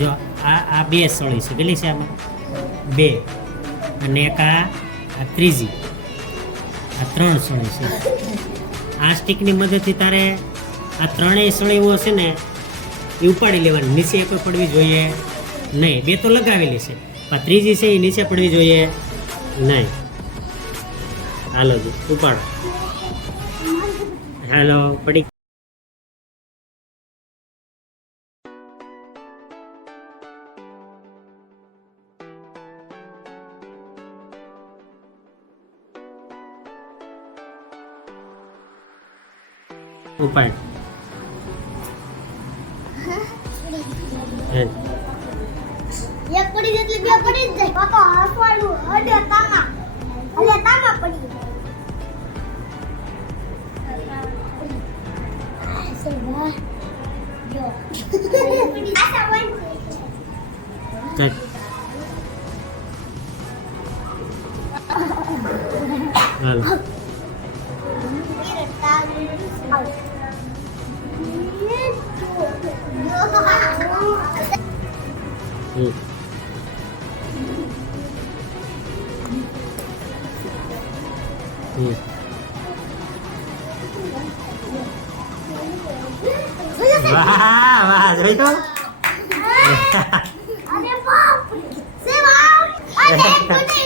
જો આ બે સળી છે, કેટલી છે આમાં? બે. અને એક આ ત્રીજી, આ ત્રણ સળી છે. આ સ્ટીકની મદદથી તારે આ ત્રણેય સળીઓ છે ને એ ઉપાડી લેવાની, નીચે કોઈ પડવી જોઈએ નહીં. બે તો લગાવેલી છે, પણ ત્રીજી છે એ નીચે પડવી જોઈએ નહીં. હાલો જી ઉપાડો. હાલો પડી. ઉપાડ. એક પડી એટલે બે પડી જ જાય. તો હસવાડું અડે તામા. અલે તામા પડી. સેવા. જો. આસા વન. ચાલ. હાલ. વાહ વાહ જોઈ અરે બાપ રે. સેવા. અરે